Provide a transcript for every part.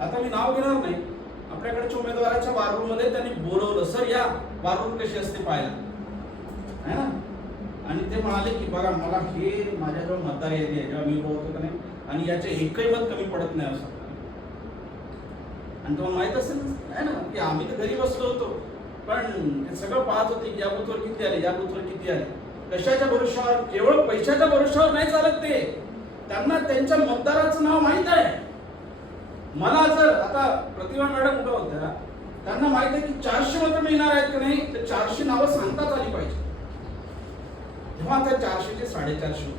आता मी नाव घेणार नाही, आपल्याकडच्या उमेदवाराच्या वारूम मध्ये त्यांनी बोलवलं, सर या वारूम कशी असते पाहायला, है ना. आणि ते म्हणाले की बघा मला हे माझ्याजवळ मतदार यादी आहे जेव्हा मी उभं होतो का नाही, आणि याचे एकही मत कमी पडत नाही असं. आणि तुम्हाला माहित असेल आहे ना की आम्ही तर घरी बसलो होतो, पण ते सगळं पाहत होते की या बूथवर किती आले, या बूथवर किती आले. कशाच्या भरोशावर? केवळ पैशाच्या भरोशावर नाही चालत ते. त्यांना त्यांच्या मतदाराचं नाव माहित आहे. मला जर आता प्रतिभा मॅडम उभ्या होत्या, त्यांना माहित आहे की 400 मतं मिळणार आहेत की नाही, तर 400 नावं सांगताच आली पाहिजे. तेव्हा त्या 400चे 450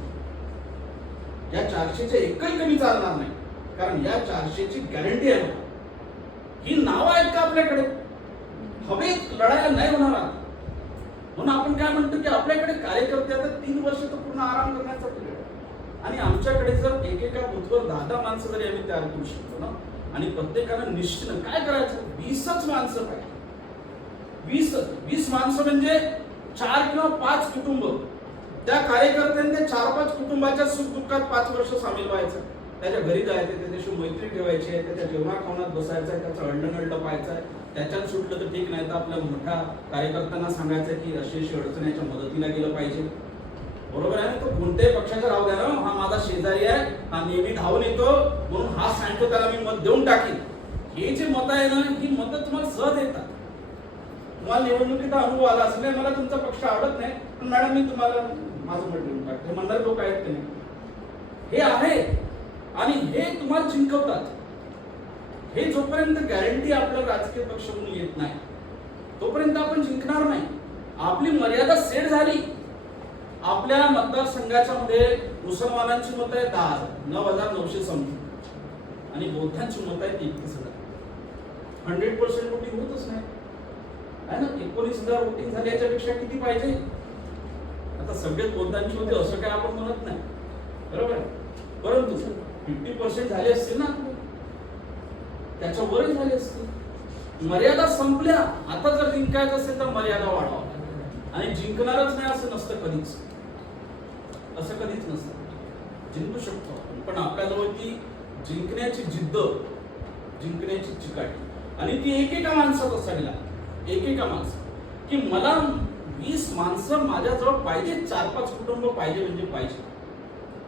या 400चे एकही कमी चालणार नाही, कारण या 400ची गॅरंटी आहे. ही नावं आहेत का आपल्याकडे? हवेत लढाया नाही होणार. म्हणून आपण काय म्हणतो की आपल्याकडे कार्यकर्ते आता 3 वर्ष तर पूर्ण आराम करण्याचा पिरियड, आणि आमच्याकडे जर एकेका बूथवर 10 माणसं जरी आम्ही तयार करू शकतो ना, आणि प्रत्येकानं निश्चित काय करायचं, 20च माणसं पाहिजे. 20 माणसं म्हणजे 4 किंवा 5 कुटुंब. त्या कार्यकर्त्यांच्या 4-5 कुटुंबाच्या सुख दुःखात 5 वर्ष सामील व्हायचं, त्याच्या घरी जायचं, त्याच्याशी मैत्री ठेवायची आहे, त्याच्या जेवणा खावणात बसायचं आहे, त्याचं अडणं पाहायचं आहे. त्याच्यात सुटलं तर ठीक, नाही तर आपल्या मोठ्या कार्यकर्त्यांना सांगायचं की अशी अडचणीच्या मदतीला गेलं पाहिजे. बरोबर आहे ना. तो कोणत्याही पक्षाचा राहू द्या ना, हा माझा शेजारी आहे, हा नेहमी धावून येतो म्हणून हा सांगतो त्याला मी मत देऊन टाकीन. हे जे मत आहे ना, ही मतं तुम्हाला सहज येतात. तुम्हाला निवडणुकीचा अनुभव आला असेल, मला तुमचा पक्ष आवडत नाही पण मॅडम मी तुम्हाला माझं मत देऊन टाकतो, म्हणणारे लोक आहेत की नाही, हे आहे. आणि हे तुम्हाला जिंकवतात. हे जोपर्यंत गॅरंटी आपल्या राजकीय पक्षाकडून येत नाही तोपर्यंत आपण जिंकणार नाही. आपली मर्यादा सेट झाली. आपल्या मतदारसंघाच्या मध्ये मुसलमानांची मत आहे 10,000, 9,900 समथिंग, आणि बौद्धांची मत आहे 31,000. 100% वोटिंग होतच नाही आहे ना. 19,000 वोटिंग झाली, याच्यापेक्षा किती पाहिजे? आता सगळेच बौद्धांची होते असं काय आपण म्हणत नाही, बरोबर आहे. परंतु 50% झाले असतील ना, त्याच्या वरही झाले असतील. मर्यादा संपल्या. आता जर जिंकायचं असेल तर मर्यादा वाढवा, आणि जिंकणारच नाही असं नसतं कधीच. असं कधीच नसतं. जिंकू शकतो पण आपल्याजवळ ती जिंकण्याची जिद्द, जिंकण्याची चिकाटी, आणि ती एकेका माणसात असावी लागते. एकेका माणसं की मला 20 माणसं माझ्याजवळ पाहिजे, 4-5 कुटुंब पाहिजे म्हणजे पाहिजे.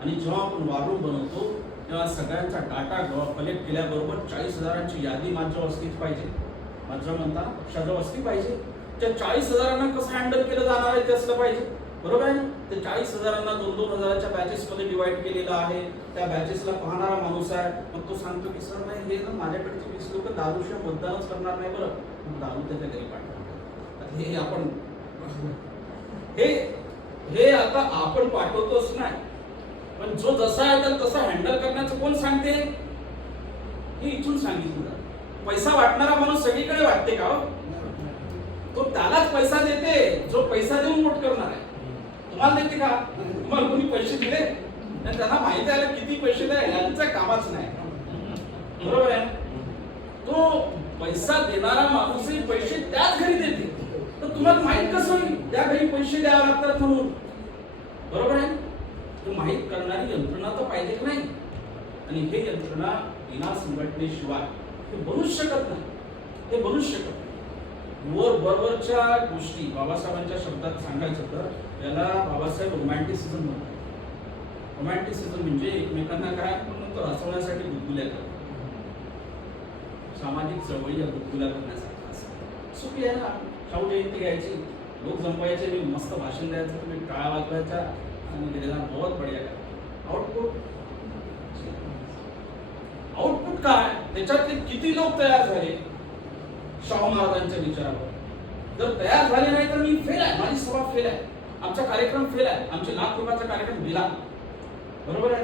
आणि जेव्हा आपण वारूम बनवतो तेव्हा सगळ्यांचा डाटा कलेक्ट केल्याबरोबर 40,000ची यादी माझ्याजवळ असलीच पाहिजे. माझ्या म्हणताना पक्षाजवळ असली पाहिजे. त्या 40,000 कसं हँडल केलं जाणार आहे ते असलं पाहिजे, बरोबर आहे. ते 40,000 2-2 हजाराच्या बॅचेस मध्ये डिवाइड केलेलं आहे. त्या बॅचेसला पाहणारा माणूस आहे, मग तो सांगतो की सर नाही हे ना माझ्याकडचे 20 लोक दारूशिवाय मतदानच करणार नाही, बरं मग दारू त्याच्या घरी पाठवतो. हे आपण हे आता आपण पाठवतोच नाही, पण जो जसा आहे त्याला तसा हँडल करण्याचं कोण सांगते? हे इथून सांगितलं जातं. पैसा वाटणारा माणूस सगळीकडे वाटते का? तो त्यालाच पैसा देते जो पैसा देऊन वोट करणार आहे. तुम्हाला देते का? तुम्हाला कोणी पैसे दिले? त्यांना माहिती आहे किती पैसे द्या, यांचं कामच नाही, बरोबर आहे. तो पैसा देणारा माणूसही पैसे त्याच घरी देते, तर तुम्हाला माहित कसं होईल त्या घरी पैसे द्यावे लागतात म्हणून, बरोबर आहे. तो माहित करणारी यंत्रणा तर पाहिजे की नाही. आणि हे यंत्रणा विना संघटनेशिवाय हे बनूच शकत नाही. हे बनूच शकत नाही. वरवरच्या गोष्टी बाबासाहेबांच्या शब्दात सांगायचं तर याला बाबासाहेब रोमॅन्टिसिझम म्हणतात. रोमॅन्टिसिझम म्हणजे एकमेकांना काय म्हणतो हसवण्यासाठी गुदगुल्या करतात. सामाजिक चळवळी या गुदगुल्या करण्यासाठी असं सुखी आहे ना. शाहू जयंती घ्यायची, लोक जमवायचे, मी मस्त भाषण द्यायचं, तुम्ही टाळ्या वाजवायच्या आणि गेलेला बहुत बढिया. आउटपुट काय? त्याच्यातले किती लोक तयार झाले शाहू महाराजांच्या विचारावर? जर तयार झाले नाही तर मी फेल आहे, माझी सभा फेल आहे, आमचा कार्यक्रम फेल आहे, आमचे ₹1,00,000 कार्यक्रम गेला, बरोबर आहे.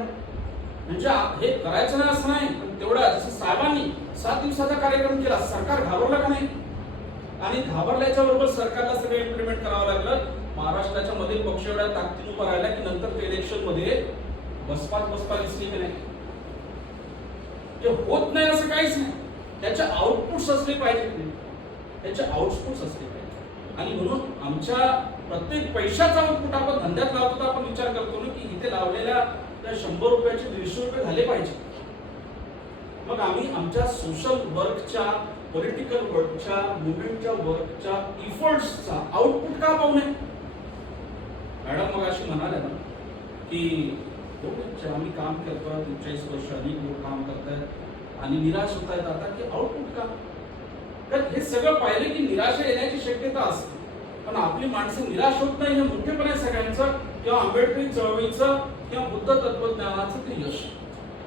म्हणजे हे करायचं नाही असं नाही, पण तेवढा जसं साहेबांनी 7 दिवसाचा कार्यक्रम केला, सरकार घाबरलं का नाही? आणि घाबरल्याच्या बरोबर सरकारला सगळं इम्प्लिमेंट करावं लागलं. महाराष्ट्राच्या मध्ये पक्ष एवढ्या ताकदीने उभा राहिला की नंतर इलेक्शन मध्ये बसपा दिसली की नाही. ते होत नाही असं काहीच नाही. त्याचे आउटपुट्स असले पाहिजे, त्याचे आउटपुट्स असले पाहिजे. आणि म्हणून आमच्या प्रत्येक पैशाचा आउटपुट आपण धंद्यात लावतो तर आपण विचार करतो ना की इथे लावलेल्या त्या 100 रुपयाचे 150 रुपये झाले पाहिजे. मग आम्ही आमच्या सोशल वर्कच्या, पॉलिटिकल वर्कच्या, मुवमेंटच्या वर्कच्या इफर्ट्सचा आउटपुट का पाहू नये? मॅडम मग अशी म्हणाले ना की आम्ही काम करतोय, 43 वर्ष अनेक लोक काम करतायत आणि निराश होत आहेत आता, की आउटपुट का? तर हे सगळं पाहिले की निराशा येण्याची शक्यता असते, पण आपली माणसं निराश होत नाही हे मोठेपण आहे सगळ्यांचं, किंवा आंबेडकरी चळवळीचं किंवा बुद्ध तत्वज्ञानाचं ते यश.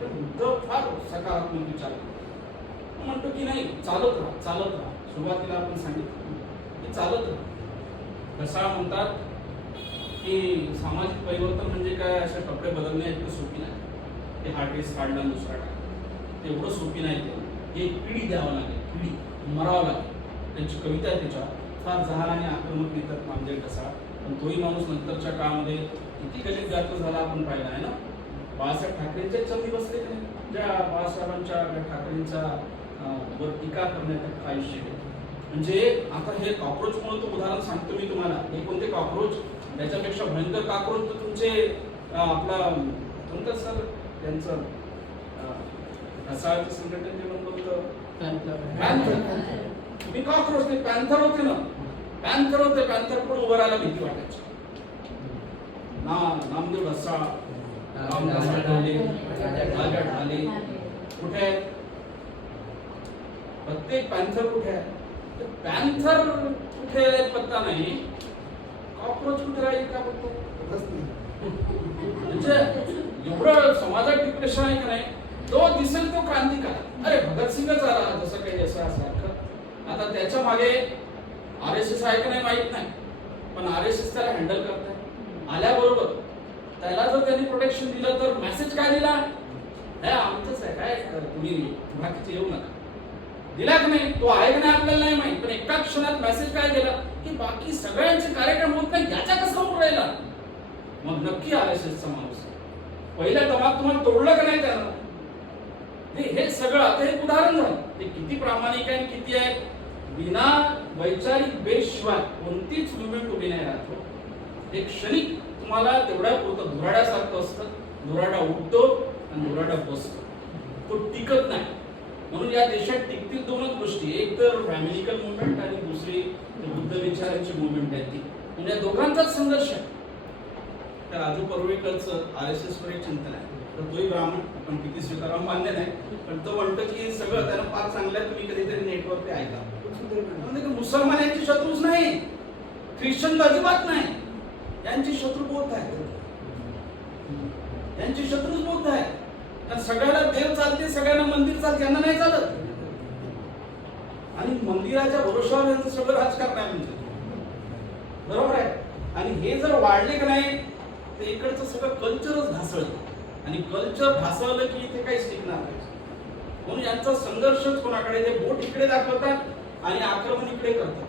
तर बुद्ध फार सकारात्मक विचार म्हणतो की नाही, चालत राहा, चालत राहा. सुरुवातीला आपण सांगितलं की चालत राहा. कसा म्हणतात की सामाजिक परिवर्तन म्हणजे काय, असे कपडे बदलणे इतकं सोपी नाही. ते हा ड्रेस काढला दुसरा टाकला, ते एवढं सोपी नाही. ते एक पिढी द्यावं लागेल, पिढी मरावं लागेल. त्यांची कविता आहे त्याच्यावर फार जहाल आणि आक्रमक लिहितात नामदेव ढसाळ, पण तोही माणूस नंतरच्या काळामध्ये किती कधी जास्त झाला आपण पाहिला आहे ना. बाळासाहेब ठाकरेंच्या चंदी बसले की नाही, ज्या बाळासाहेबांच्या ठाकरेंचा वर टीका करण्यात आयुष्य आहे. म्हणजे आता हे कॉक्रोचमुळे उदाहरण सांगतो मी तुम्हाला. हे कोणते कॉक्रोच, त्याच्यापेक्षा भयंकर कॉक्रोच तर तुमचे आपला कोणतं सर त्यांचं ढसाळचं संघटन जे म्हणतो तुम्ही कॉक्रोच नाही, पॅन्थर होते ना, पॅन्थर होते. पॅन्थर पण उभं राहायला भीती वाटायची ना. नामदेव ढसाळ, रामदास आठवले, राजा ढाले कुठे आहेत? प्रत्येक पॅन्थर कुठे आहे? पॅन्थर कुठे पत्ता नाही, कॉक्रोच कुठे राहील का बघतो. म्हणजे एवढं समाजात डिप्रेशन आहे का नाही, तो दिसेल तो क्रांतिकारी. अरे भगतसिंगच आला जसं काही असं सारखं. आता त्याच्या मागे RSS आहे का नाही माहित नाही, पण RSS त्याला हँडल करत आहे. आल्याबरोबर त्याला जर त्यांनी प्रोटेक्शन दिलं तर मेसेज काय दिला, हे आमचंच आहे काय, तुम्ही बाकीचे येऊ नका. दिला की नाही, तो आहे की नाही आपल्याला नाही माहित, पण एका क्षणात मेसेज काय गेला की बाकी सगळ्यांचे कार्यक्रम होत नाही, याच्या कसं होऊन राहिला. मग नक्की RSSचा माणूस पहिल्या दमात तुम्हाला तोडलं का नाही त्यानं. हे सगळं आता एक उदाहरण झालं. ते किती प्रामाणिक आहे, किती आहे. बिना वैचारिक बेस शिवाय कोणतीच मुवमेंट उभी नाही राहतो. एक क्षणिक तुम्हाला तेवढ्या पुरतं धुराड्यासारखं असतं, धुराडा उठतो आणि धुराडा बसतो, तो टिकत नाही. म्हणून या देशात टिकतील दोनच गोष्टी, एक तर फॅमिलिकल मुवमेंट आणि दुसरी बुद्ध विचारांची मुवमेंट आहे ती. म्हणजे दोघांचाच संघर्ष आहे. तर राजू परुळेकरचं RSS वर एक चिंतन आहे, तर तोही ब्राह्मण, पण किती स्वीकारावं मान्य नाही, पण तो म्हणतो की सगळं त्यानं फार चांगलं आहे, तुम्ही कधीतरी नेटवर ते ऐका. म्हणजे मुसलमान यांची शत्रूच नाही, ख्रिश्चन अजिबात नाही, यांची शत्रू बौद्ध आहे. यांची शत्रूच बौद्ध आहे. कारण सगळ्याला देव चालते, सगळ्यांना मंदिर चालते, यांना नाही चालत. आणि मंदिराच्या भरोशावर यांचं सगळं राजकारण आहे म्हणजे, बरोबर आहे. आणि हे जर वाढले की नाही तर इकडचं सगळं कल्चरच ढासळतं, आणि कल्चर ढासळलं की इथे काहीच टिकणार नाही. म्हणून यांचा संघर्षच कोणाकडे, हे बोट इकडे दाखवतात आणि आक्रमण इकडे करतात.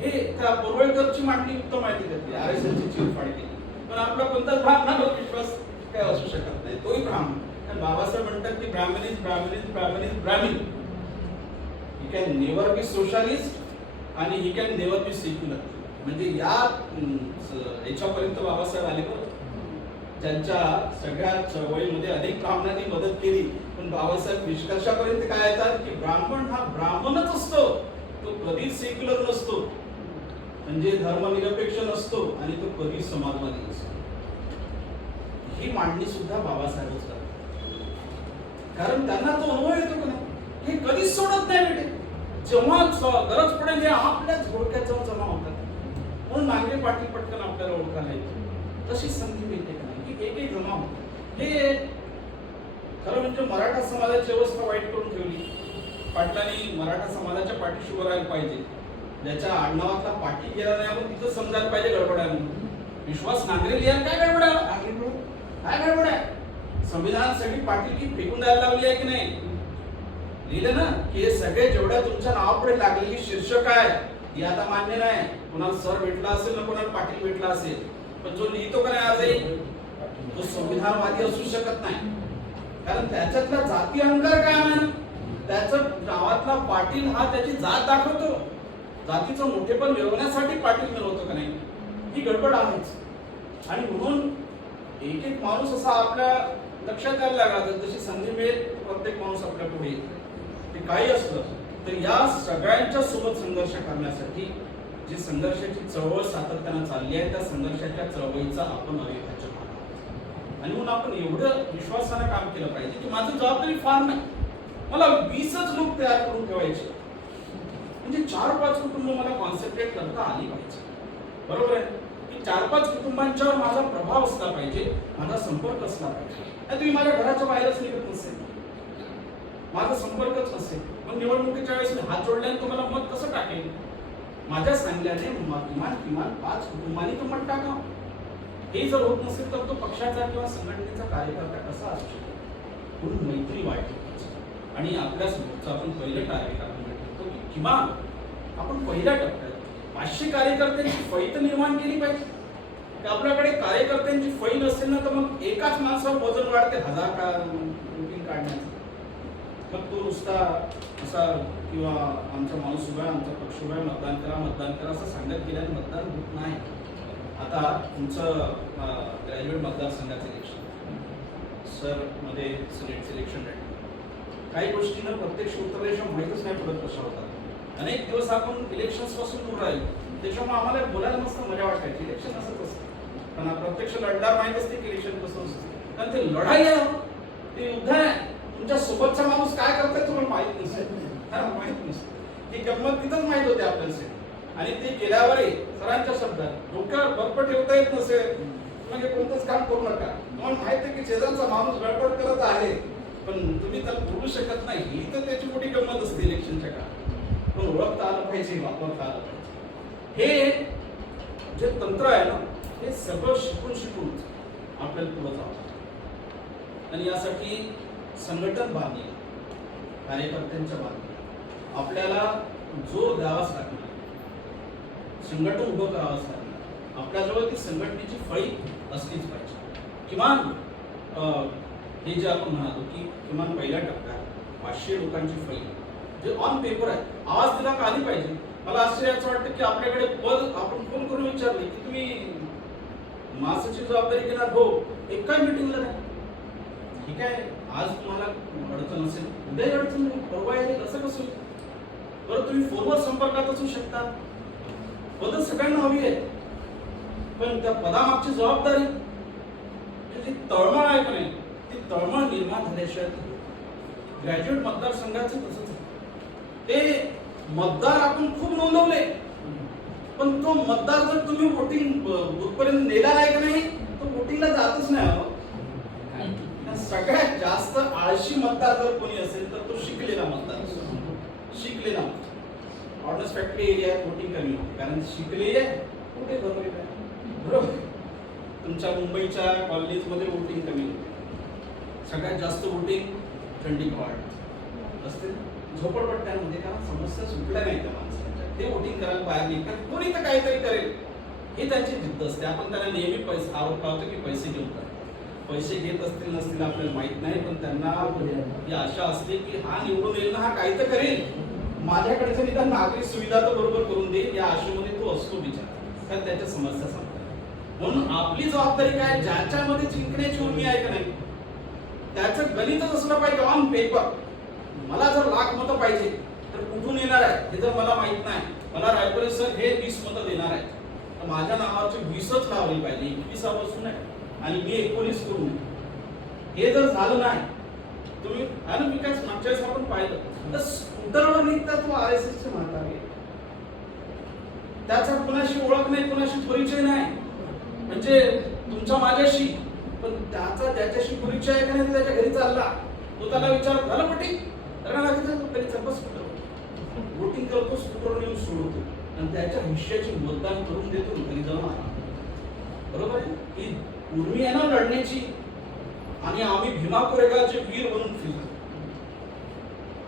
हे त्या परुळेकरची मांडणी उत्तम माहिती देते, RSSची चिरफाड केली. पण आपला कोणताच ब्राह्मणावर विश्वास काय असू शकत नाही, तोही ब्राह्मण. बाबासाहेब म्हणतात की ब्राह्मण is Brahmin is Brahmin is Brahmin. He can never be socialist आणि he can never be secular. म्हणजे या याच्यापर्यंत बाबासाहेब आले बरं. ज्यांच्या सगळ्या चळवळीमध्ये अनेक ब्राह्मणांनी मदत केली, पण बाबासाहेब निष्कर्षापर्यंत काय येतात की ब्राह्मण हा ब्राह्मणच असतो, तो कधीच सेक्युलर नसतो, म्हणजे धर्मनिरपेक्ष नसतो, आणि तो कधीच समाजवादी नसतो. ही मांडणी सुद्धा बाबासाहेबच करतात, कारण त्यांना तो अनुभव येतो का नाही, हे कधीच सोडत नाही बेटे. जेव्हा गरज पडेल हे आपल्याच घोडक्यात जाऊन जमा होतात. म्हणून नांगे पाटील पटकन आपल्याला ओळखायला येतो, तशी संधी मिळते का नाही की एकही जमा होतो. हे खरं म्हणजे मराठा समाजाची अवस्था वाईट करून ठेवली. पाटलांनी मराठा समाजाच्या पाठीशी उभं राहायला पाहिजे. ज्याच्या आडनावातला पाटील गेला नाही आपण तिथं समजायला पाहिजे गडबड आहे म्हणून. विश्वास नांगरे लिहा काय गडबड आहे, काय गडबड आहे. संविधान सगळी पाटील की फेकून द्यायला लावली आहे की नाही. लिहिलं ना की हे सगळे जेवढ्या तुमच्या नावापुढे लागलेली शीर्षक आहे ती आता मान्य नाही. कोणाला सर भेटला असेल ना कोणाला पाटील भेटला असेल, पण जो लिहितो का नाही आजही तो संविधानवादी असू शकत नाही. कारण त्याच्यातला जाती अहंकार काय आहे, त्याच्या नावातला पाटील हा त्याची जात दाखवतो. जातीचं मोठेपण मिळवण्यासाठी पाटील मिळवतो का नाही, ही गडबड आहेच. आणि म्हणून एक एक माणूस असा आपल्या लक्षात यायला लागला जशी संधी मिळेल प्रत्येक माणूस आपल्या पुढे येईल. ते काही असलं तर या सगळ्यांच्या सोबत संघर्ष करण्यासाठी जी संघर्षाची चळवळ सातत्यानं चालली आहे त्या संघर्षाच्या चळवळीचा आपण अविभाज्य भाग आहोत. आणि म्हणून आपण एवढं विश्वासानं काम केलं पाहिजे की माझी जबाबदारी फार नाही, मला 20च लोक तयार करून ठेवायचे, म्हणजे 4-5 कुटुंब मला कॉन्सन्ट्रेट करता आली पाहिजे. बरोबर आहे की 4-5 कुटुंबांच्यावर माझा प्रभाव असला पाहिजे, माझा संपर्क असला पाहिजे. नाही तुम्ही माझ्या घराच्या बाहेरच निघत नसेल, माझा संपर्कच नसेल, मग निवडणुकीच्या वेळेस मी हात जोडल्याने तुम्हाला मत कसं टाकेल? माझ्या सांगल्याने किमान 5 कुटुंबांनी तो मत टाका. हे जर होत नसेल तर तो पक्षाचा किंवा संघटनेचा कार्यकर्ता कसा असू शकतो? म्हणून मैत्री वाढली आणि आपल्या समोरचं आपण पहिलं टार्गेट आपण ठेवतो की किमान आपण पहिल्या टप्प्यात 500 कार्यकर्त्यांची फळी तर निर्माण केली पाहिजे. की आपल्याकडे कार्यकर्त्यांची फळी नसेल ना तर मग एकाच माणसावर वजन वाढते 1000 काढण्याचं. मग तो नुसता असा किंवा आमचा माणूस उभा आमचा पक्ष उभा मतदान करा असं सांगत गेल्याने मतदान होत नाही. आता तुमचं ग्रॅज्युएट मतदारसंघाचं इलेक्शन सर मध्ये सिलेक्शन काही गोष्टींना प्रत्यक्ष उत्तरदेश माहीतच नाही पडत कशा होतात. अनेक दिवस आपण इलेक्शन्स पासून दूर राहील, त्याच्यामुळे आम्हाला बोलायला मस्त मजा वाटायची. इलेक्शन असंच असतं पण प्रत्यक्ष लढणार माहीत असते की इलेक्शन कसं असतं, कारण ते लढाई आहे, ते युद्ध आहे. तुमच्या सोबतचा माणूस काय करतोय तुम्हाला माहित नसेल, माहित नसतं. ही गंमत तिथंच माहित होते आपल्याला. आणि ते केल्यावरही सरांच्या शब्दात डोक्यावर बर्फ ठेवता येत नसेल म्हणजे कोणतंच काम करू नका. तुम्हाला माहित आहे की शेजारचा माणूस गडबड करत आहे पण तुम्ही त्याला बोलू शकत नाही. ही तर त्याची मोठी गंमत असते इलेक्शनच्या काळात. पण ओळखता आलं पाहिजे, वापरता आलं पाहिजे. हे जे तंत्र आहे ना हे सगळं शिकून आपल्याला पुढे जावं. आणि यासाठी संघटन बांधले, कार्यकर्त्यांच्या बांधले आपल्याला जोर द्यावाच लागणार, संघटन उभं करावंच लागणार. आपल्याजवळ ती संघटनेची फळी असलीच पाहिजे. किमान हे जे आपण म्हणालो की किमान पहिल्या टप्प्यात 500 लोकांची फळी जे ऑन पेपर आहे, आवाज दिला का आली पाहिजे. मला आश्चर्याचं वाटतं की आपल्याकडे पद आपण फोन करून विचारले की तुम्ही महासचिव जबाबदारी घेणार हो, एक काय मिटिंगला नाही. ठीक आहे, आज तुम्हाला अडचण असेल, उद्या अडचण नाही, परवा येईल, असं कसं होईल? बरं तुम्ही फोनवर संपर्कात असू शकता. पद सगळ्यांना हवी आहे पण त्या पदामागची जबाबदारी जी तळमळ आहे का नाही ती तळमळ निर्माण झाल्याशिवाय ग्रॅज्युएट मतदारसंघाचं तसंच ते मतदार आपण खूप नोंदवले पण तो मतदार जर तुम्ही वोटिंग बूथपर्यंत नेला नाही का नाही तो वोटिंगला जातच नाही. सगळ्यात जास्त आळशी मतदार जर कोणी असेल तर तो शिकलेला मतदार. शिकलेला ऑर्डर्स फॅक्टरी एरिया वोटिंग कमी होते कारण शिकलेले कुठे भरलेले आहे. बरोबर, तुमच्या मुंबईच्या कॉलनीजमध्ये वोटिंग कमी होते. सगळ्यात जास्त वोटिंग चंडीगड असते झोपडपट्ट्यांमध्ये, कारण समस्या सुटल्या नाही त्या माणसांच्या. ते वोटिंग करायला बाहेर निघतात, कोणी तर काहीतरी करेल हे त्यांची जिद्द असते. आपण त्यांना नेहमी पैसे आरोप लावतो की पैसे घेऊन करतात. पैसे घेत असतील नसतील आपल्याला माहित नाही पण त्यांना ही आशा असते की हा निवडून येईल ना, हा काही तर करेल, माझ्याकडचं निदान नागरिक सुविधा तर बरोबर करून देईल या आशेमध्ये तो असतो विचार, कारण त्याच्या समस्या सांगतात. म्हणून आपली जबाबदारी काय, ज्याच्यामध्ये जिंकण्याची उर्मी आहे का नाही त्याचं गणितच असलं पाहिजे ऑन पेपर. मला जर 1,00,000 मतं पाहिजे तर कुठून येणार आहे हे जर मला माहित नाही, मला रायपुरे सर हे 20 मतं देणार आहे तर माझ्या नावाची 20च लावली पाहिजे, 21 बसून आहे आणि मी 19 करू. हे जर झालं नाही तुम्ही आणि मी काय मागच्या वेळेस आपण पाहिलं तर स्कूटरवर निघतात तो RSS चे म्हातारे, त्याचा कुणाशी ओळख नाही, कुणाशी परिचय नाही, म्हणजे तुमच्या माझ्याशी पण त्याचा ज्याच्याशी परिचय आहे का नाही त्याच्या घरी चालला तो त्याला विचार झालं पटी तरी बस वोटिंग करतो, स्कूटरवर येऊन सोडतो आणि त्याच्या हिश्श्याची मतदान करून देतो घरी जाऊन आला. बरोबर आहे ही उर्मी आहे ना लढण्याची. आणि आम्ही भीमा कोरेगावचे वीर बनून फिरतो.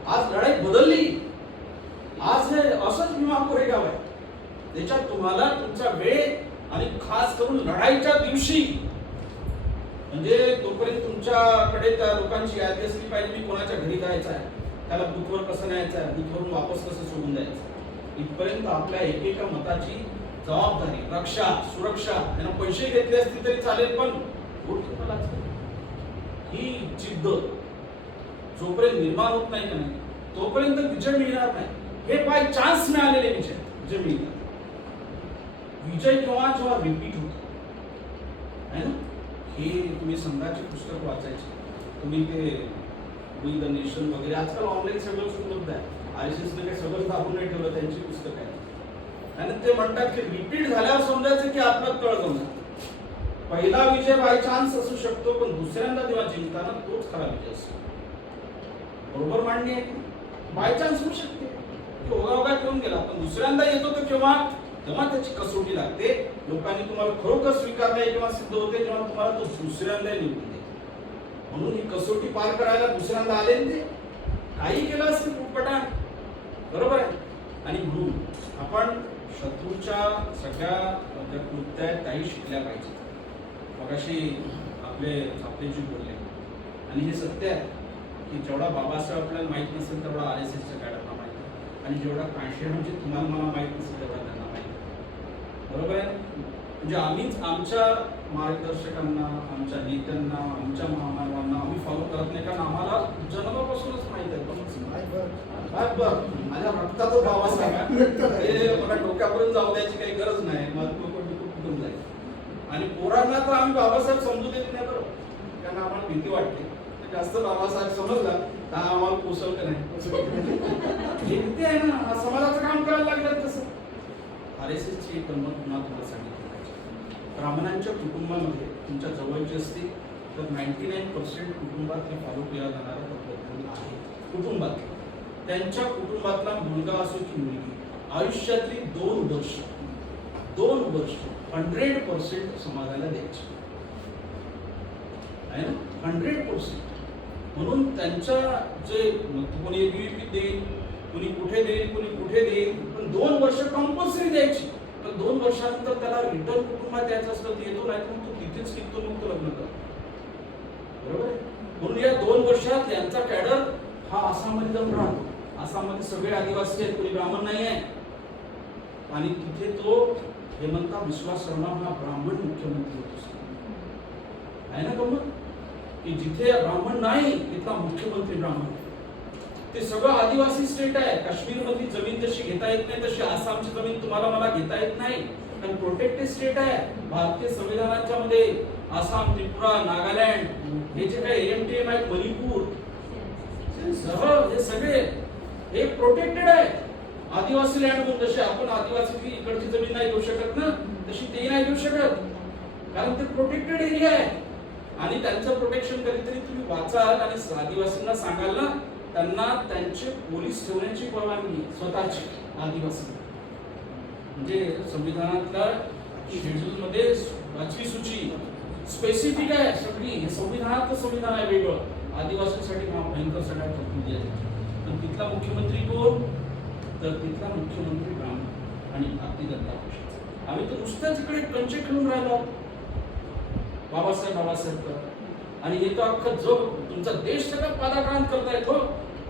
आज लढाई बदलली, आज हे असंच भीमा कोरेगाव आहे. त्याच्यात तुम्हाला तुमचा वेळ आणि खास करून लढाईच्या दिवशी म्हणजे तोपर्यंत तुमच्याकडे त्या लोकांची यादी असली पाहिजे मी कोणाच्या घरी जायचं आहे, त्याला बुथवर कसं न्यायचं आहे, बुथवरून वापस कसं सोडून द्यायचं, इथपर्यंत आपल्या एकेका मताची जबाबदारी, रक्षा, सुरक्षा. त्यांना पैसे घेतले असतील तरी चालेल पण वोट तुम्हालाच. ही जिद्द जोपर्यंत निर्माण होत नाही का नाही तोपर्यंत विजय मिळणार नाही. हे बाय चान्स मिळालेले विजय मिळतात. विजय जेव्हा रिपीट होतो है ना. हे तुम्ही संघाचे पुस्तक वाचायचे, तुम्ही ते वी द नेशन वगैरे आजकाल ऑनलाईन सगळं उपलब्ध आहे. RSS ने काही सगळं दाबून नाही ठेवलं, त्यांची पुस्तक आहे. आणि ते म्हणतात की रिपीट झाल्यावर समजायचं की आपला तळ जमला. पहिला विजय बाय चान्स असू शकतो, पण दुसऱ्यांदा जेव्हा जिंकताना तोच खरा विजय असतो. बरोबर मांडणी आहे की बाय चान्स होऊ शकते की ओघाओघा ठेवून गेला, पण दुसऱ्यांदा येतो तो केव्हा, तेव्हा त्याची कसोटी लागते. लोकांनी तुम्हाला खरोखर स्वीकारलंय किंवा सिद्ध होते जेव्हा तुम्हाला तो दुसऱ्यांदा निवडून देते. म्हणून ही कसोटी पार करायला दुसऱ्यांदा आले ते काही केलं असेल पुटपटान, बरोबर आहे. आणि म्हणून आपण शत्रूच्या सगळ्या ज्या कृत्या आहेत त्याही शिकल्या पाहिजे. मगाशी आपले जी बोलले आणि हे सत्य आहे की जेवढा बाबासाहेब आपल्याला माहित नसेल तेवढा RSSच्या कॅडरला माहित आहे, आणि जेवढा कांशी म्हणजे तुम्हाला मला माहित नसेल तेवढा त्यांना माहित आहे, बरोबर आहे. म्हणजे आम्हीच आमच्या मार्गदर्शकांना, आमच्या नेत्यांना, आमच्या महामानवांना आम्ही फॉलो करत नाही, कारण आम्हाला जन्मापासूनच माहित आहे. माझ्या रक्तातच बाबासाहेब आहे, मला डोक्यापर्यंत जाऊ द्यायची काही गरज नाही. मला कुठून जाईल. आणि पोरांना तर आम्ही बाबासाहेब समजू देत नाही, बरोबर, कारण आम्हाला भीती वाटते. जास्त बाबासाहेब समजला तर आम्हाला पोचल का नाही. भीती आहे ना, हा समाजाचं काम करायला लागलं. तसं RSSची एक गंमत पुन्हा तुम्हाला सांगितली पाहिजे. ब्राह्मणांच्या कुटुंबामध्ये तुमच्या जवळचे असतील तर 99% कुटुंबात हे फॉलो केला जाणारा तत्त्वज्ञान आहे. कुटुंबात त्यांच्या कुटुंबातला मुलगा असो की मुलगी आयुष्यातली 2 वर्ष 100% समाजाला द्यायची आहे ना, 100%. म्हणून त्यांच्या जे कोणी UEP देईल, कुणी कुठे देईल, कुणी कुठे देईल, पण 2 वर्ष कंपल्सरी द्यायची. तर 2 वर्षानंतर त्याला रिटर्न कुटुंबात द्यायचं असतं, ते येतो नाही तर तो तिथेच निघतो, मग तो लग्न करतो, बरोबर आहे. म्हणून या 2 वर्षात यांचा कॅडर हा आसाममध्ये जाऊन राहतो. आसाममध्ये सगळे आदिवासी आहेत, कोणी ब्राह्मण नाही आहे. आणि तिथे तो हेमंता बिस्वा शर्मा हा ब्राह्मण मुख्यमंत्री होतो आहे ना. गमत की जिथे ब्राह्मण नाही तिथला मुख्यमंत्री ब्राह्मण. ते सगळं आदिवासी स्टेट आहे. काश्मीर मधली जमीन जशी घेता येत नाही तशी आसामची जमीन तुम्हाला मला घेता येत नाही, कारण प्रोटेक्टेड स्टेट आहे. भारतीय संविधानाच्या मध्ये आसाम, त्रिपुरा, नागालँड हे जे काही AMTM आहेत, मणिपूर, हे सगळे हे प्रोटेक्टेड आहे. आदिवासी लँड म्हणून जसे आपण आदिवासी इकडची जमीन नाही घेऊ शकत ना, तशी ते नाही घेऊ शकत, कारण ते प्रोटेक्टेड एरिया आहे. आणि त्यांचं प्रोटेक्शन कधीतरी तुम्ही वाचाल आणि आदिवासींना सांगाल ना, त्यांना त्यांचे पोलीस ठेवण्याची परवानगी स्वतःची आदिवासी. म्हणजे संविधानातल्या शेड्यूल मध्ये 5वी सूची स्पेसिफिक आहे सगळी. हे संविधान आहे वेगळं. आदिवासींसाठी भयंकर सगळ्या तरतुदी आहेत. पण तिथला मुख्यमंत्री कोण, तर तिथला मुख्यमंत्री ब्राह्मण आणि भारतीय जनता पक्ष. आम्ही तर नुसत्याच इकडे कंचे खेळून राहिलो बाबासाहेब कर, आणि हे तर अख्खं जग तुमचा देश सगळं पादाक्रांत करतायत. हो,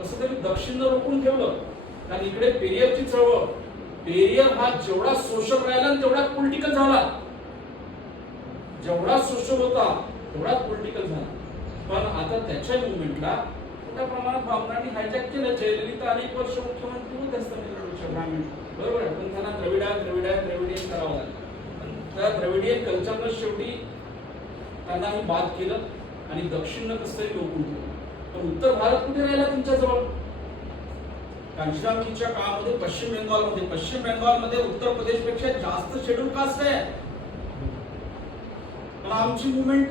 कसं तरी दक्षिणनं रोखून ठेवलं, कारण इकडे पेरियरची चळवळ, पेरियर हा जेवढा सोशल राहिला तेवढा पॉलिटिकल झाला. जेवढा सोशल होता तेवढाच पॉलिटिकल झाला. पण आता त्याच्या मुवमेंटला मोठ्या प्रमाणात ब्राह्मणांनी हायजॅक केलं. जयललिता अनेक वर्ष मुख्यमंत्री होते असताना ब्राह्मण, बरोबर आहे, पण त्यांना द्रविडियन करावं लागलं. पण त्या द्रविडियन कल्चरनं शेवटी त्यांना ही बाद केलं आणि दक्षिणनं कसं तरी रोखून ठेवलं. पण उत्तर भारत कुठे राहिला तुमच्याजवळ. कांशीरामजीच्या काळामध्ये पश्चिम बेंगॉलमध्ये उत्तर प्रदेशपेक्षा जास्त शेड्यूल कास्ट आहे. पण आमची मुवमेंट,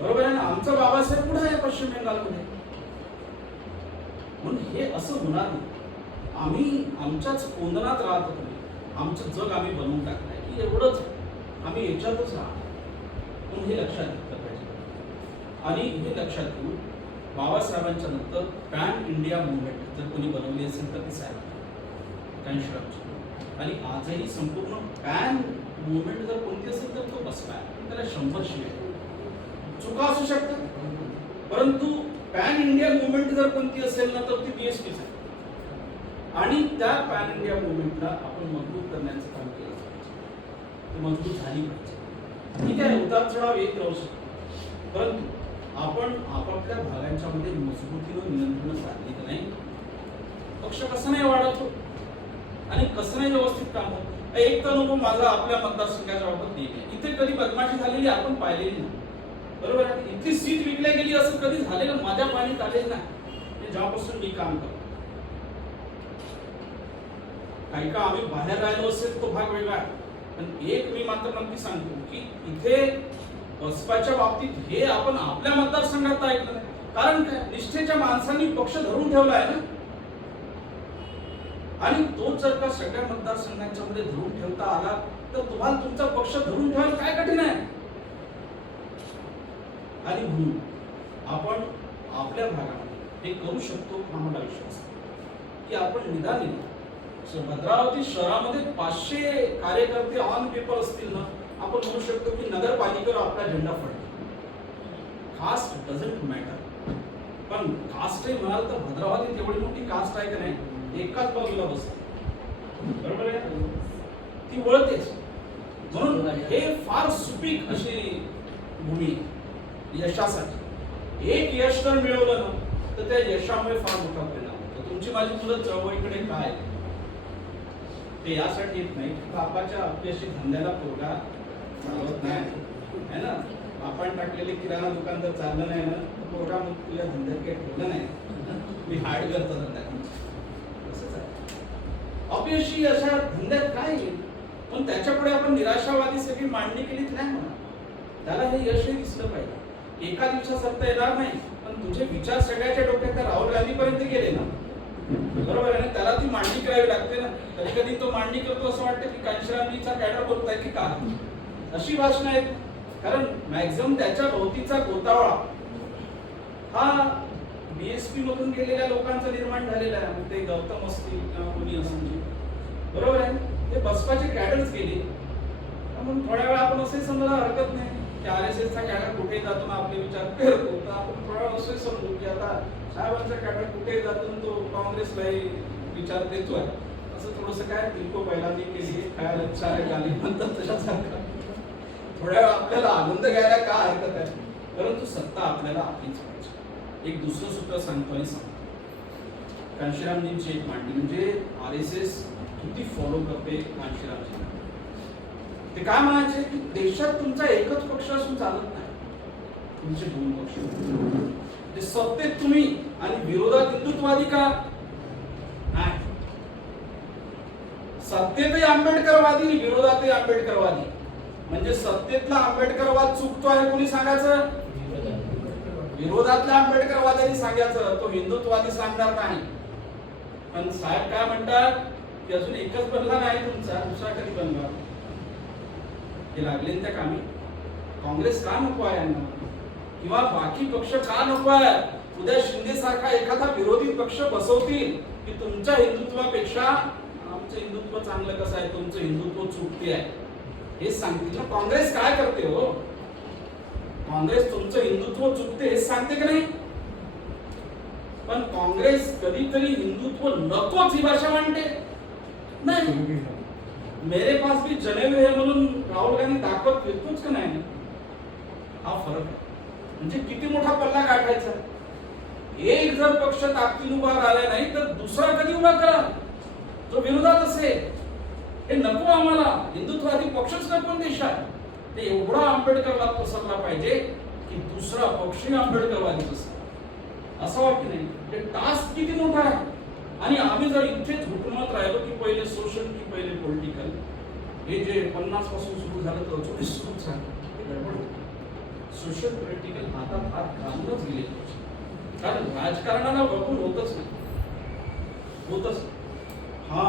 बरोबर आहे ना, आमचा बाबासाहेब कुठे आहे पश्चिम बंगालमध्ये. म्हणून हे असं होणार नाही. आम्ही आमच्याच कोंदणात राहत होतो. आमचं जग आम्ही बनवून टाकलंय की एवढंच आम्ही याच्यातच राहतो. म्हणून हे लक्षात घेतलं पाहिजे. आणि हे लक्षात घेऊन बाबासाहेबांच्या नंतर पॅन इंडिया मुवमेंट जर कोणी बनवली असेल तर ती साहेब कांशीरामजी. आणि आजही संपूर्ण पॅन मुवमेंट जर कोणती असेल तर तो बसला आहे. त्याला 100 शिवाय चुका असू शकतात, परंतु पॅन इंडिया मुवमेंट जर कोणती असेल ना तर ती BSPच आहे. आणि त्या पॅन इंडिया मुवमेंटला आपण मजबूत करण्याचं काम केलं पाहिजे. ती मजबूत झाली पाहिजे. ठीक आहे, उतार चढाव येत राहू शकतो, परंतु आपण आपापल्या भागांच्या मध्ये मजबूतीनं नियंत्रण साधली तर नाही, पक्ष कसं नाही वाढत आणि कसं नाही व्यवस्थित काम होत. एक तर अनुभव माझा आपल्या मतदारसंघाच्या बाबत ठीक आहे. इथे कधी बदमाशी झालेली आपण पाहिलेली नाही, बरोबर आहे. इथली सीट विकल्या गेली असं कधी झालेलं माझ्या पाणीत आलेलं नाही जेव्हापासून मी काम करतो. काही का आम्ही बाहेर राहिलो असेल तो भाग वेगळा, पण एक मी मात्र नक्की सांगतो की इथे बसपाच्या बाबतीत हे आपण आपल्या मतदारसंघात ऐकलं नाही. कारण काय, निष्ठेच्या माणसांनी पक्ष धरून ठेवला आहे ना, आणि तो जर का सगळ्या मतदारसंघांच्या मध्ये धरून ठेवता आला तर तुम्हाला तुमचा पक्ष धरून ठेवायला काय कठीण आहे. आणि म्हणून आपण आपल्या भागामध्ये हे करू शकतो आम्हाला विश्वास की आपण निदान भद्रावती शहरामध्ये 500 कार्यकर्ते ऑन पेपर असतील ना, आपण म्हणू शकतो की नगरपालिकेवर आपला झेंडा फडकेल. कास्ट डझंट मॅटर, पण कास्ट हे म्हणाल तर भद्रावतीत एवढी मोठी कास्ट आहे का नाही, एकाच बाजूला बसते, बरोबर आहे, ती वळतेच. म्हणून हे फार सुपीक अशी भूमी यशासाठी. एक यश जर मिळवलं ना तर त्या यशामुळे फार मोठा परिणाम होतो. तुमची माझी मुलं चळवळीकडे काय ते यासाठी येत नाही, बापाच्या अपयशी धंद्याला पोरगा चालवत नाही है ना. आपण टाकलेले किराणा दुकान जर चाललं नाही ना तर पोरगा मग तुझ्या धंद्यात काही ठेवलं नाही, मी हाड करतो धंद्यात. असंच आहे, अपयशी अशा धंद्यात काय येईल. पण त्याच्यापुढे आपण निराशावादी सगळी मांडणी केलीच नाही म्हणा, त्याला हे यशही दिसलं पाहिजे. एका दिवसात सत्ता येणार नाही, पण तुझे विचार सगळ्याच्या डोक्यात त्या राहुल गांधी पर्यंत गेले ना, बरोबर आहे ना, त्याला ती मांडणी करावी लागते ना. कधी कधी तो मांडणी करतो असं वाटतं की कांशीरामजीचा कॅडर बोलताय की काय, अशी भाषण आहेत. कारण मॅक्झिमम त्याच्या भोवतीचा गोतावळा हा बीएसपी मधून गेलेल्या लोकांचा निर्माण झालेला आहे. ते गौतम असतील किंवा कोणी असतील, बरोबर आहे, ते बसपाचे कॅडर्स गेले. म्हणून थोड्या वेळा आपण असे समजायला हरकत नाही की आरएसएसचा कॅडर कुठे जातो ना आपले विचार करतो, तर आपण थोडा वेळा असे समजू की आता साहेबांचा कॅडर कुठे जातो तो काँग्रेसलाही विचार देतोय. असं थोडंसं काय तिलको पहिल्यांदा केली काय चार गाली म्हणतात तशासारखं थोड्या वेळा आपल्याला आनंद घ्यायला का हरकत आहे. परंतु सत्ता आपल्याला आपलीच पाहिजे. एक दुसरं सूत्र सांगतो आणि सांगतो, कांशीरामजींची एक मांडणी म्हणजे आरएसएस किती फॉलो करते कांशीरामजी. ते काय म्हणायचे की देशात तुमचा एकच पक्ष असून चालत नाही, तुमचे दोन पक्ष. ते सत्तेत तुम्ही आणि विरोधात हिंदुत्ववादी का नाही, सत्तेतही आंबेडकरवादी विरोधातही आंबेडकरवादी. म्हणजे सत्तेतला आंबेडकरवाद चुकतो आहे कोणी सांगायचं, विरोधातल्या आंबेडकरवाद्यांनी सांगायचं, तो हिंदुत्ववादी सांगणार नाही. पण साहेब काय म्हणतात की अजून एकच बनला नाही तुमचा, दुसरा कधी बनला. हे लागले त्या कामी. काँग्रेस का नको आहे यांना, किंवा बाकी पक्ष का नको आहे. उद्या शिंदे सारखा एखादा विरोधी पक्ष बसवतील की तुमच्या हिंदुत्वापेक्षा आमचं हिंदुत्व चांगलं कसं आहे, तुमचं हिंदुत्व चुकते आहे हे सांगतील ना. काँग्रेस काय करते हो, काँग्रेस तुमचं हिंदुत्व चुकते हे सांगते का नाही. पण काँग्रेस कधीतरी हिंदुत्व नकोच ही भाषा मांडते नाही. मेरे पास भी जनेऊ है म्हणून राहुल गांधी दाखवत फिरतोच का नाही, हा फरक आहे. म्हणजे किती मोठा पल्ला गाठायचा. एक जर पक्ष ताकदीने उभा राहिला नाही तर दुसरा कधी उभा करा जो विरोधात असेल. हे नको आम्हाला, हिंदुत्ववादी पक्षच नको देशात. ते एवढा आंबेडकरवाद पसरला पाहिजे की दुसरा पक्षही आंबेडकरवादी असेल, असं वाटत नाही. हे टास्क किती मोठा आहे. आणि आम्ही जर इथेच हुकूमत राहिलो की पहिले सोशल की पहिले पॉलिटिकल, हे जे 50 पासून सुरू झालं तर 44 सुरू झालं, हे गडबड. सोशल पॉलिटिकल हातात हात घालूनच गेले, कारण राजकारणाला बघून होतच नाही, होतच. हा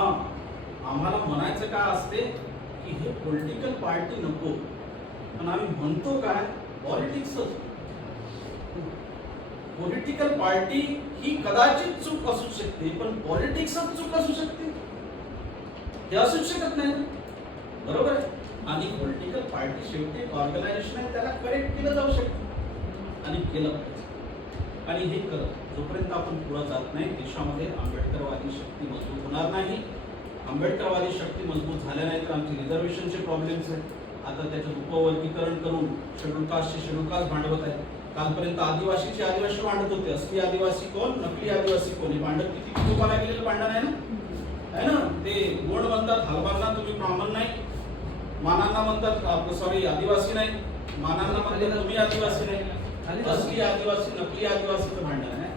आम्हाला म्हणायचं का असते की हे पॉलिटिकल पार्टी नको, पण आम्ही म्हणतो काय, पॉलिटिक्सच. पॉलिटिकल पार्टी ही कदाचित चूक असू शकते, पण पॉलिटिक्सच चूक असू शकते हे असूच शकत नाही, बरोबर आहे. आणि पॉलिटिकल पार्टी शेवटी ऑर्गनायझेशन आहे, त्याला करेक्ट केलं जाऊ शकतं आणि केलं पाहिजे. आणि हे करत जोपर्यंत आपण पुढे जात नाही देशामध्ये आंबेडकरवादी शक्ती मजबूत होणार नाही. आंबेडकरवादी शक्ती मजबूत झाल्या नाही तर आमचे रिझर्वेशनचे प्रॉब्लेम्स आहेत. आता त्याचं उपवर्गीकरण करून शेड्यूल कास्टचे शेड्यूल कास्ट भांडवत आहे. कालपर्यंत आदिवासी भांडत होते. असली आदिवासी कोण, नकली आदिवासी कोण, हे भांडत किती लोकांना गेलेलं भांडण आहे ना. ते गोंड म्हणतात हलबांना तुम्ही ब्राह्मण नाही, मानांना म्हणतात सॉरी आदिवासी नाही, मानांना म्हणतात तुम्ही आदिवासी नाही. असली आदिवासी नकली आदिवासीचं भांडण आहे.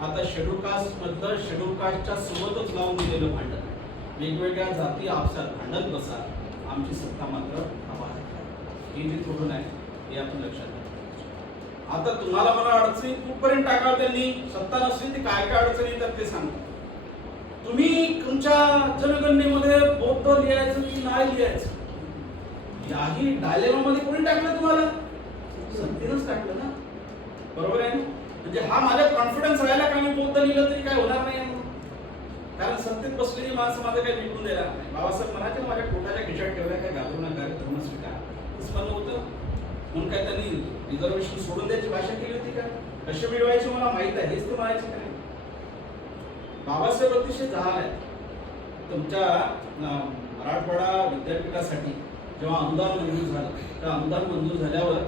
आता शेड्यूल कास्ट मधलं शेड्यूल कास्टच्या सोबतच लावून दिलेलं भांडण आहे. वेगवेगळ्या जाती आपसात भांडत बसा, आमची सत्ता मात्र हे जे थोडं नाही हे आपण लक्षात घ्या. आता तुम्हाला मला अडचणी कुठपर्यंत टाकावं त्यांनी, सत्ता नसली ती काय काय अडचणी येतात ते सांगतात. तुम्ही तुमच्या जनगणनेमध्ये बौद्ध लिहायचं की नाही लिहायचं याही डायलेमामध्ये कोणी टाकलं तुम्हाला, सत्तेनंच टाकलं ना, बरोबर आहे. म्हणजे हा माझा कॉन्फिडन्स राहिला का मी बौद्ध लिहिलं तरी काय होणार नाही, कारण सत्तेत बसलेली माणसं माझं काही निघून देणार नाही. बाबासाहेब म्हणाले माझ्या पोटाच्या खिशात ठेवल्या काय घाबरू नका, धर्म स्वीकार स्मरण होतं म्हणून काय त्यांनी रिझर्वेशन सोडून द्यायची भाषा केली होती का, कशी मिळवायची मला माहित आहे हेच तर म्हणायचे काय. बाबासाहेब अतिशय जहाल आहे. तुमच्या मराठवाडा विद्यापीठासाठी जेव्हा अनुदान मंजूर झालं, त्या अनुदान मंजूर झाल्यावर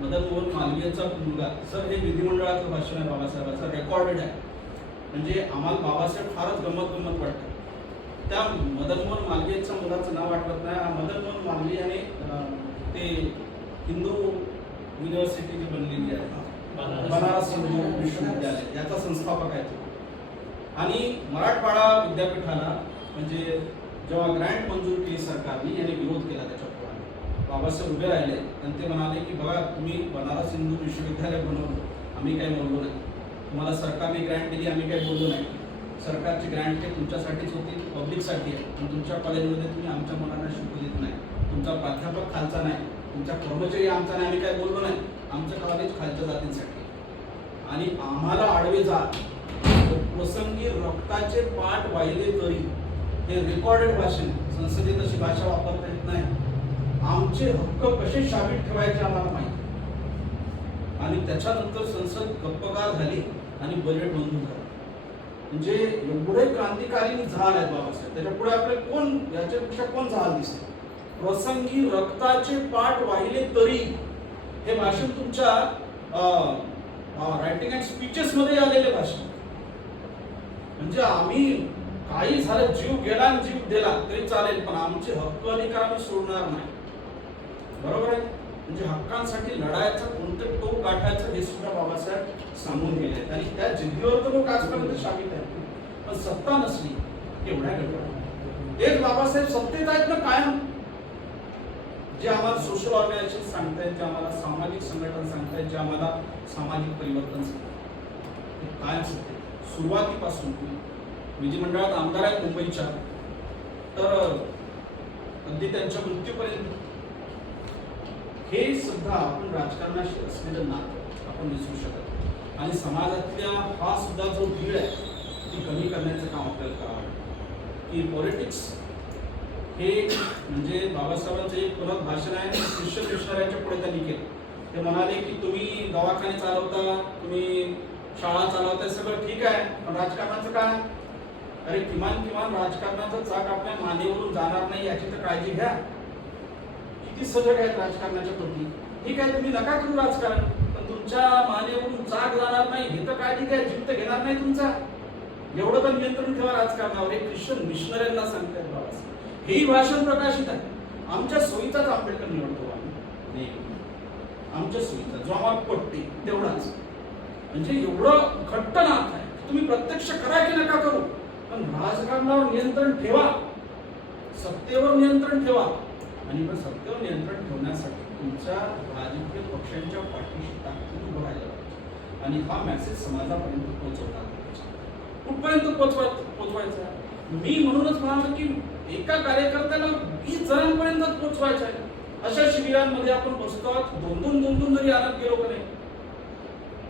मदन मोहन मालवीयचा मुलगा, सर हे विधिमंडळाचं भाषण आहे बाबासाहेबांचं, रेकॉर्डेड आहे. म्हणजे आम्हाला बाबासाहेब फारच गंमत वाटतं. त्या मदन मोहन मालवीयच्या मुलाचं नाव आठवत नाही. मदन मोहन मालवीय याने ते हिंदू युनिव्हर्सिटी जी बनलेली आहे बनारस हिंदू विश्वविद्यालय याचा संस्थापक आहे तो. आणि मराठवाडा विद्यापीठाला म्हणजे जेव्हा ग्रँट मंजूर केली सरकारने, याने विरोध केला त्याच्या पुढे. बाबासाहेब उभे राहिले आणि ते म्हणाले की बघा तुम्ही बनारस हिंदू विश्वविद्यालय बनवलं, आम्ही काही बोललो नाही. तुम्हाला सरकारने ग्रँट दिली, आम्ही काही बोललो नाही. सरकारची ग्रँट काही तुमच्यासाठीच होती, पब्लिकसाठी आहे. पण तुमच्या कॉलेजमध्ये तुम्ही आमच्या मुलांना शिकू देत नाही, तुमचा प्राध्यापक खालचा नाही, तुमचा कर्मचारी आमचा नाही, आम्ही काय बोललो नाही. आमचं कॉलेज खालच्या जातींसाठी आणि आम्हाला आडवे जात प्रसंगी रक्ताचे पाठ वाहिले तरी हे रेकॉर्डेड भाषण, संसदेत अशी भाषा वापरता येत नाही. आमचे हक्क कसे शाबित ठेवायचे आम्हाला माहिती. आणि त्याच्यानंतर संसद गप्पगार झाली आणि बजेट मंजूर झालं. म्हणजे एवढे क्रांतिकारी झाल आहेत बाबासाहेब, त्याच्या पुढे आपले कोण, याच्यापेक्षा कोण झाल दिसते. प्रसंगी रक्ताचे पाठ वाहिले तरी हे भाषण तुमच्या रायटिंग अँड स्पीचेस मध्ये आलेले भाषण. म्हणजे आम्ही काही झालं, जीव गेला आणि जीव दिला तरी चालेल, पण आमचे हक्क अधिकार आम्ही सोडणार नाही, बरोबर आहे. म्हणजे हक्कांसाठी लढायचं, कोणतं टोक गाठायचं हे सुद्धा बाबासाहेब सांगून गेले आहेत. आणि त्या जिद्दीवर तर लोक आजपर्यंत शामित आहेत. पण सत्ता नसली एवढ्या गडबड, तेच बाबासाहेब सत्तेत आहेत ना कायम. जे आम्हाला सोशल ऑर्गनायझेशन सांगतायत, जे आम्हाला सामाजिक संघटन सांगतायत, जे आम्हाला सामाजिक परिवर्तन सांगतात, कायम सत्तेत. सुरुवातीपासून विधिमंडळात आमदार आहेत मुंबईच्या, तर अगदी त्यांच्या मृत्यूपर्यंत हे सुद्धा आपण राजकारणाशी असलेलं नातं आपण विसरू शकत. आणि समाजातल्या हा सुद्धा जो भीड आहे ती कमी करण्याचं काम आपल्याला करावं. की पॉलिटिक्स हे म्हणजे बाबासाहेबांचं एक परत भाषण आहे, ख्रिश्चन मिशनऱ्यांच्या पुढे त्यांनी केलं. ते म्हणाले की तुम्ही दवाखाने चालवता, तुम्ही शाळा चालवता, सगळं ठीक आहे, पण राजकारणाचं काय. अरे किमान राजकारणाचं चाक आपल्या मानेवरून जाणार नाही याची तर काळजी घ्या. किती सजग आहेत राजकारणाच्या प्रती. ठीक आहे तुम्ही नका करू राजकारण, पण तुमच्या मानेवरून चाक जाणार नाही हे तर काळजी घ्या, जीव तर घेणार नाही तुमचा. एवढं तर नियंत्रण ठेवा राजकारणावर. हे ख्रिश्चन मिशनऱ्यांना सांगतायत बाबासाहेब. हेही भाषण प्रकाशित आहे. आमच्या सोयीचाच आंबेडकर निवडतो आम्ही, आमच्या सोयीचा जो आम्हाला पटते तेवढाच. म्हणजे एवढं घट्ट नातं आहे. तुम्ही प्रत्यक्ष करा की नका करू, पण राजकारणावर नियंत्रण ठेवा, सत्तेवर नियंत्रण ठेवा. आणि पण सत्तेवर नियंत्रण ठेवण्यासाठी तुमच्या राजकीय पक्षांच्या पाठीशी ताकदीने उभं राहायला पाहिजे. आणि हा मेसेज समाजापर्यंत पोहोचवला पाहिजे. कुठपर्यंत पोहोचवायचा. मी म्हणूनच म्हणालो की एका कार्यकर्त्याला 20 जणांपर्यंत पोहोचवायचं आहे. अशा शिबिरांमध्ये आपण बसतो, दोन जरी आणत गेलो का नाही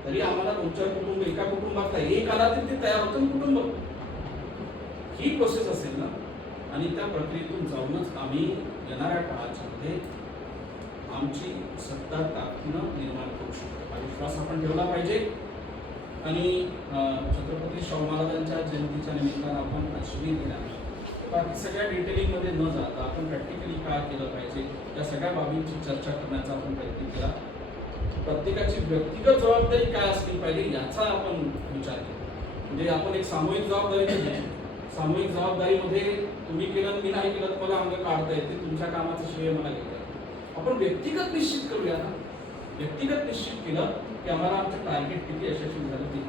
तरी आम्हाला 2-4 कुटुंब, एका कुटुंबातला एक आला तरी ते तयार होतं कुटुंब. ही प्रोसेस असेल ना, आणि त्या प्रक्रियेतून जाऊनच आम्ही येणाऱ्या काळामध्ये आमची सत्ता ताकदीनं निर्माण करू शकतो. हा विश्वास आपण ठेवला पाहिजे. आणि छत्रपती शाहू महाराजांच्या जयंतीच्या निमित्तानं आपण अश्विनी दिला. बाकी सगळ्या डिटेलिंगमध्ये न जाता आपण प्रॅक्टिकली काय केलं पाहिजे या सगळ्या बाबींची चर्चा करण्याचा आपण प्रयत्न केला. प्रत्येकाची व्यक्तिगत जबाबदारी काय असली पाहिजे याचा आपण विचार केला. म्हणजे आपण एक सामूहिक जबाबदारी दिली. सामूहिक जबाबदारीमध्ये तुम्ही केलं मी नाही केलं मला अंग काढता येते, तुमच्या कामाचं श्रेय मला घेता येतं. आपण व्यक्तिगत निश्चित करूया ना. व्यक्तिगत निश्चित केलं की आम्हाला आमचं टार्गेट किती यशस्वी झालं ते,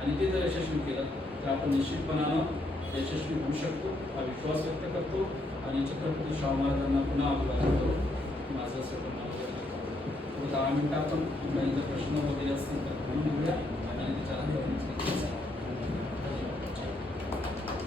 आणि ते जर यशस्वी केलं तर आपण निश्चितपणानं यशस्वी होऊ शकतो हा विश्वास व्यक्त करतो. आणि छत्रपती शाहू महाराजांना पुन्हा अभिवादन करू. माझं सर्व 10 मिनिटं आपण जर प्रश्न वगैरे असतील तर म्हणून घेऊया आणि त्याच्यानंतर